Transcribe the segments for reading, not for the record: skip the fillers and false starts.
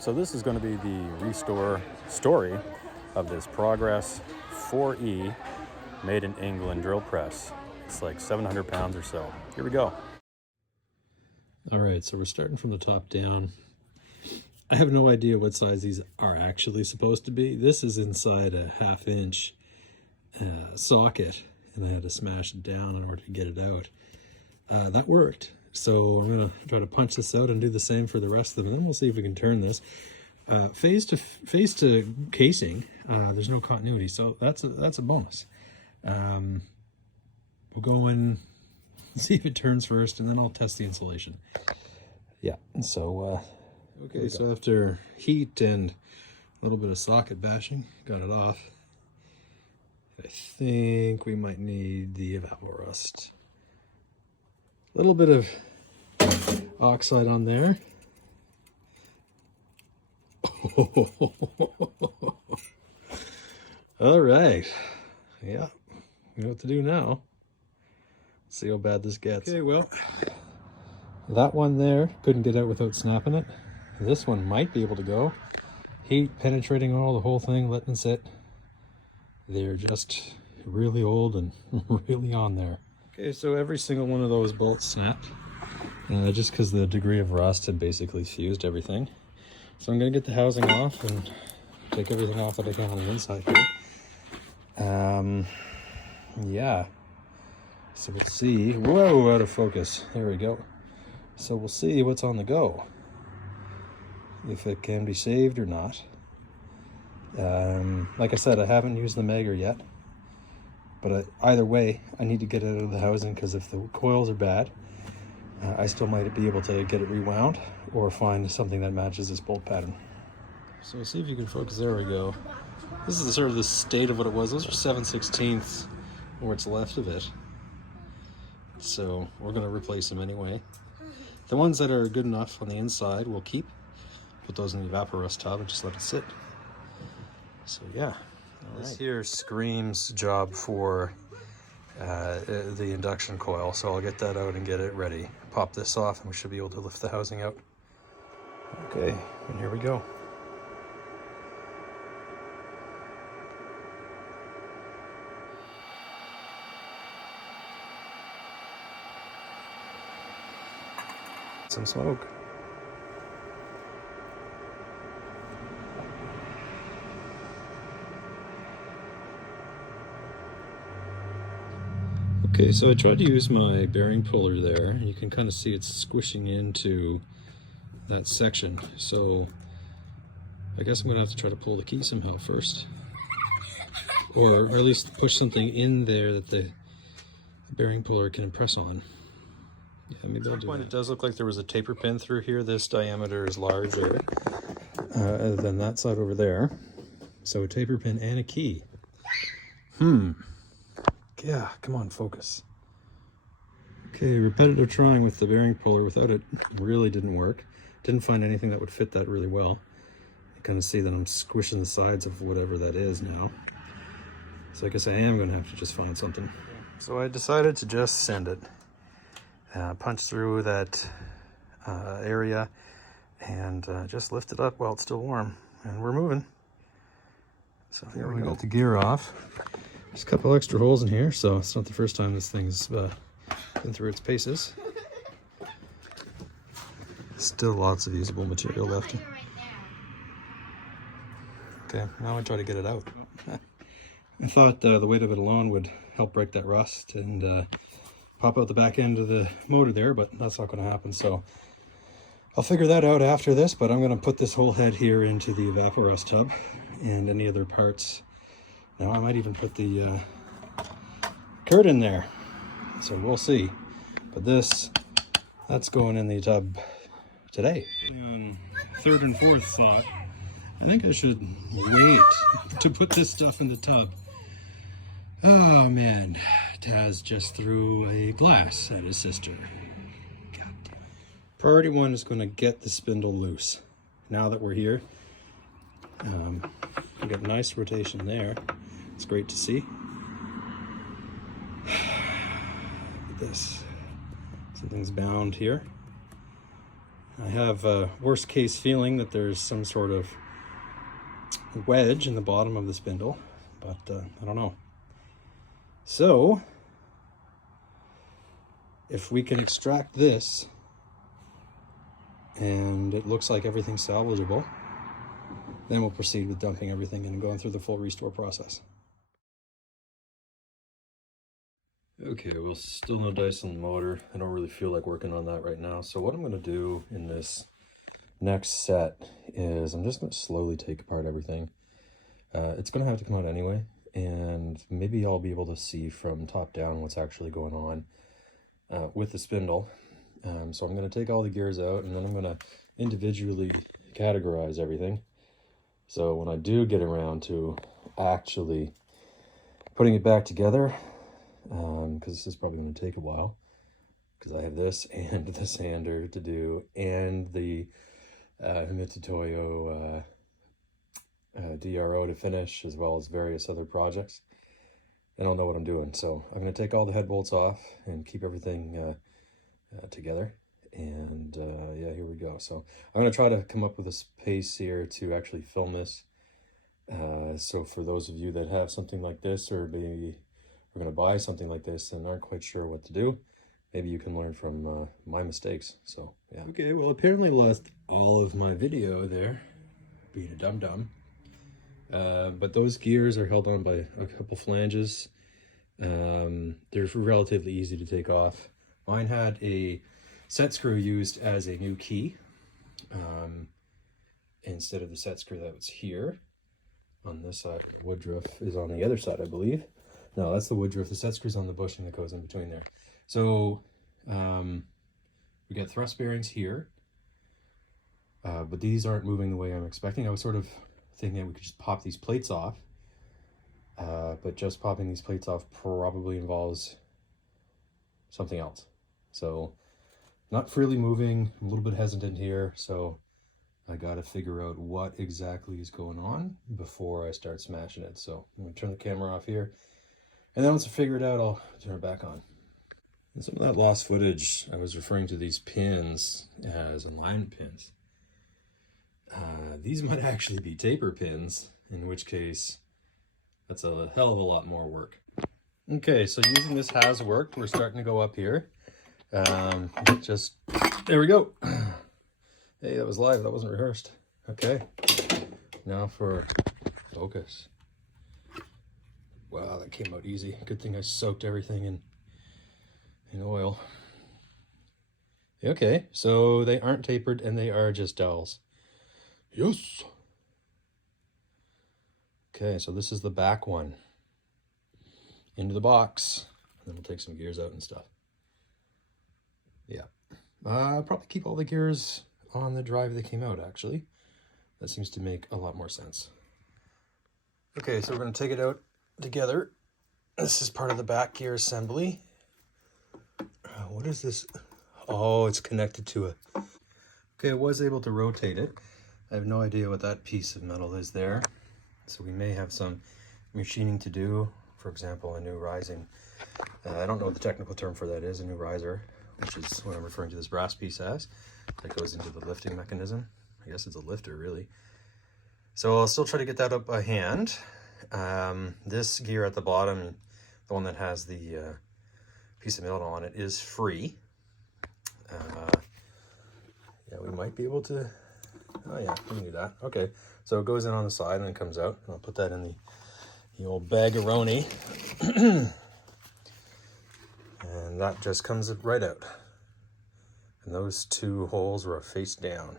So this is going to be the restore story of this Progress 4E made in England drill press. It's like 700 pounds or so. Here we go. All right, so we're starting from the top down. I have no idea what size these are actually supposed to be. This is inside a 1/2 inch socket, and I had to smash it down in order to get it out. That worked. So I'm gonna try to punch this out and do the same for the rest of them, and then we'll see if we can turn this. Phase to casing, there's no continuity, so that's a bonus. We'll go and see if it turns first, and then I'll test the insulation. Yeah, so okay, so after heat and a little bit of socket bashing, got it off. I think we might need the evaporust. A little bit of oxide on there. All right, yeah, we know what to do now. See how bad this gets. Okay, well, that one there couldn't get out without snapping it. This one might be able to go. Heat penetrating all the whole thing, letting it sit. They're just really old and really on there. Okay, so every single one of those bolts snapped, just because the degree of rust had basically fused everything. So I'm gonna get the housing off and take everything off that I can on the inside here. Yeah. So we'll see. Whoa, out of focus. There we go. So we'll see what's on the go, if it can be saved or not. Like I said, I haven't used the Megger yet, but either way, I need to get it out of the housing, because if the coils are bad, I still might be able to get it rewound or find something that matches this bolt pattern. So see if you can focus. There we go. This is sort of the state of what it was. Those are 7/16 or what's left of it. So we're going to replace them anyway. The ones that are good enough on the inside we'll keep. Put those in the evaporust tub and just let it sit. So yeah. This here screams job for the induction coil, so I'll get that out and get it ready. Pop this off and we should be able to lift the housing out. Okay, and here we go. Some smoke. Okay, so I tried to use my bearing puller there, and you can kind of see it's squishing into that section. So I guess I'm gonna have to try to pull the key somehow first, or at least push something in there that the bearing puller can impress on. Yeah, maybe I'll do that. It does look like there was a taper pin through here. This diameter is larger than that side over there. So a taper pin and a key. Yeah, come on, focus. Okay, repetitive trying with the bearing puller without it really didn't work. Didn't find anything that would fit that really well. You kind of see that I'm squishing the sides of whatever that is now. So I guess I am going to have to just find something. So I decided to just send it. Punch through that area and just lift it up while it's still warm. And we're moving. So here we got the gear off. There's a couple extra holes in here, so it's not the first time this thing's been through its paces. Still lots of usable material left. Okay, now I try to get it out. I thought the weight of it alone would help break that rust and pop out the back end of the motor there, but that's not going to happen. So I'll figure that out after this, but I'm going to put this whole head here into the evaporust tub and any other parts. Now I might even put the Kurt in there, so we'll see. But that's going in the tub today. On third and fourth thought, I think I should wait to put this stuff in the tub. Oh man, Taz just threw a glass at his sister. God. Priority one is going to get the spindle loose. Now that we're here, we got nice rotation there. It's great to see. This, something's bound here. I have a worst case feeling that there's some sort of wedge in the bottom of the spindle, but I don't know. So if we can extract this and it looks like everything's salvageable, then we'll proceed with dumping everything and going through the full restore process. Okay, well, still no dice on the motor. I don't really feel like working on that right now. So what I'm going to do in this next set is I'm just going to slowly take apart everything. It's going to have to come out anyway, and maybe I'll be able to see from top down what's actually going on with the spindle. So I'm going to take all the gears out, and then I'm going to individually categorize everything. So when I do get around to actually putting it back together, because this is probably going to take a while, because I have this and the sander to do, and the Himitsitoyo DRO to finish, as well as various other projects. I don't know what I'm doing, so I'm going to take all the head bolts off and keep everything together. And yeah, here we go. So I'm going to try to come up with a space here to actually film this. So for those of you that have something like this, or maybe we're going to buy something like this and aren't quite sure what to do, maybe you can learn from my mistakes. So yeah. Okay, well, apparently lost all of my video there, being a dum-dum. But those gears are held on by a couple flanges. They're relatively easy to take off. Mine had a set screw used as a new key, instead of the set screw that was here on this side. The woodruff is on the other side, I believe. No, that's the woodruff. The set screw's on the bushing that goes in between there. So we got thrust bearings here, but these aren't moving the way I'm expecting. I was sort of thinking that we could just pop these plates off, but just popping these plates off probably involves something else. So not freely moving, I'm a little bit hesitant here, so I gotta figure out what exactly is going on before I start smashing it. So I'm gonna turn the camera off here, and then once I figure it out, I'll turn it back on. And some of that lost footage, I was referring to these pins as alignment pins. These might actually be taper pins, in which case that's a hell of a lot more work. Okay, so using this has worked. We're starting to go up here. There we go. Hey, that was live, that wasn't rehearsed. Okay, now for focus. Wow, that came out easy. Good thing I soaked everything in oil. Okay, so they aren't tapered and they are just dowels. Yes. Okay, so this is the back one. Into the box. And then we'll take some gears out and stuff. Yeah. I'll probably keep all the gears on the drive they came out, actually. That seems to make a lot more sense. Okay, so we're going to take it out together. This is part of the back gear assembly. What is this? Oh, it's connected to it. Okay, I was able to rotate it. I have no idea what that piece of metal is there. So we may have some machining to do. For example, a new rising. I don't know what the technical term for that is, a new riser, which is what I'm referring to this brass piece as. That goes into the lifting mechanism. I guess it's a lifter, really. So I'll still try to get that up by hand. This gear at the bottom, the one that has the piece of metal on it, is free. Yeah, we might be able to. Oh yeah, we can do that. Okay, so it goes in on the side and then comes out. And I'll put that in the old bag-a-roni. And that just comes right out. And those two holes were face down.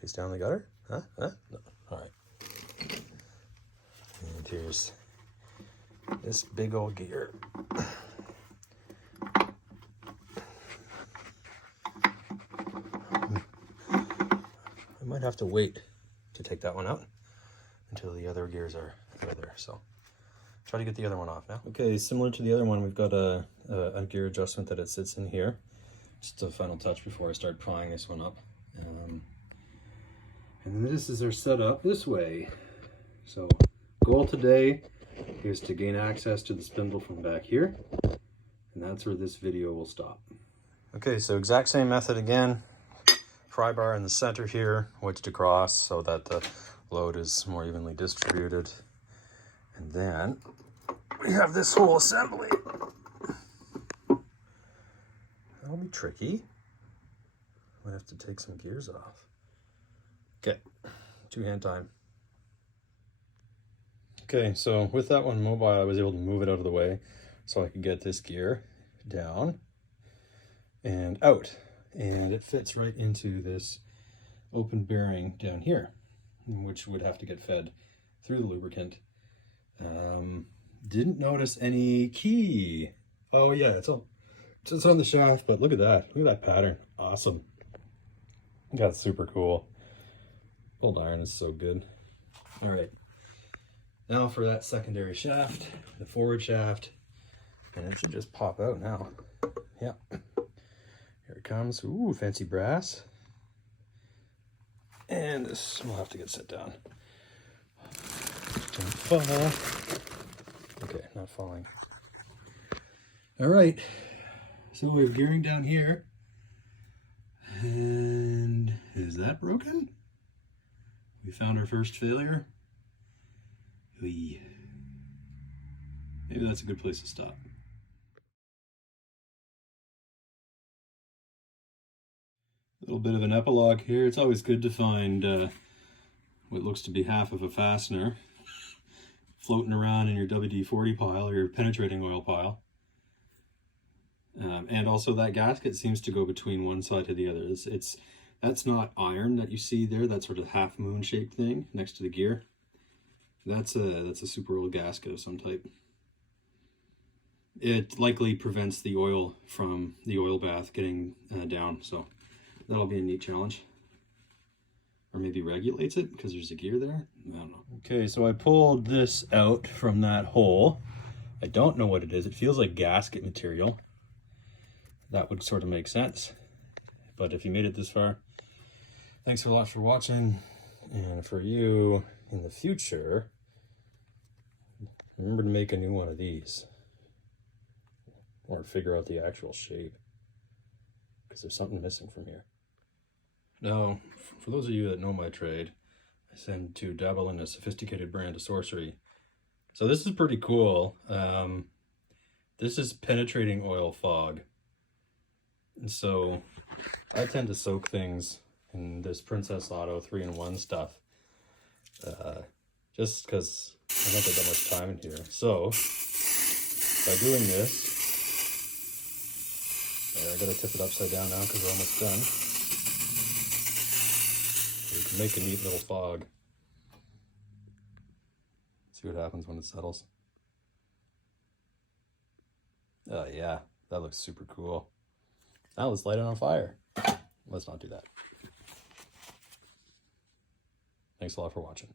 Face down the gutter? Huh? No. All right. And here's this big old gear. I might have to wait to take that one out until the other gears are out of there. So try to get the other one off now. Okay, similar to the other one, we've got a gear adjustment that it sits in here. Just a final touch before I start prying this one up. And then this is our setup this way. So goal today is to gain access to the spindle from back here. And that's where this video will stop. Okay, so exact same method again. pry bar in the center here, wedged across so that the load is more evenly distributed. And then we have this whole assembly. That'll be tricky. Might have to take some gears off. Okay, 2-hand time. Okay, so with that one mobile, I was able to move it out of the way so I could get this gear down and out. And it fits right into this open bearing down here, which would have to get fed through the lubricant. Didn't notice any key. Oh yeah, it's on the shaft, but look at that. Look at that pattern. Awesome. That's super cool. Old iron is so good. All right. Now for that secondary shaft, the forward shaft, and it should just pop out now. Yeah. Here it comes. Ooh, fancy brass. And this will have to get set down. Don't fall. Okay, not falling. All right. So we have gearing down here. And is that broken? We found our first failure. Maybe that's a good place to stop. A little bit of an epilogue here. It's always good to find what looks to be half of a fastener floating around in your WD-40 pile or your penetrating oil pile. And also that gasket seems to go between one side to the other. That's not iron that you see there, that sort of half moon shaped thing next to the gear. That's a super old gasket of some type. It likely prevents the oil from the oil bath getting down, so that'll be a neat challenge. Or maybe regulates it because there's a gear there. I don't know. Okay, so I pulled this out from that hole. I don't know what it is. It feels like gasket material. That would sort of make sense. But if you made it this far, thanks a lot for watching. And for you in the future, remember to make a new one of these. Or figure out the actual shape. Because there's something missing from here. Now, for those of you that know my trade, I tend to dabble in a sophisticated brand of sorcery. So this is pretty cool. This is penetrating oil fog. And so I tend to soak things in this Princess Auto 3-in-1 stuff. Just because I don't get that much time in here. So by doing this, I gotta tip it upside down now because we're almost done. We can make a neat little fog. See what happens when it settles. Oh yeah, that looks super cool. Now let's light it on fire. Let's not do that. Thanks a lot for watching.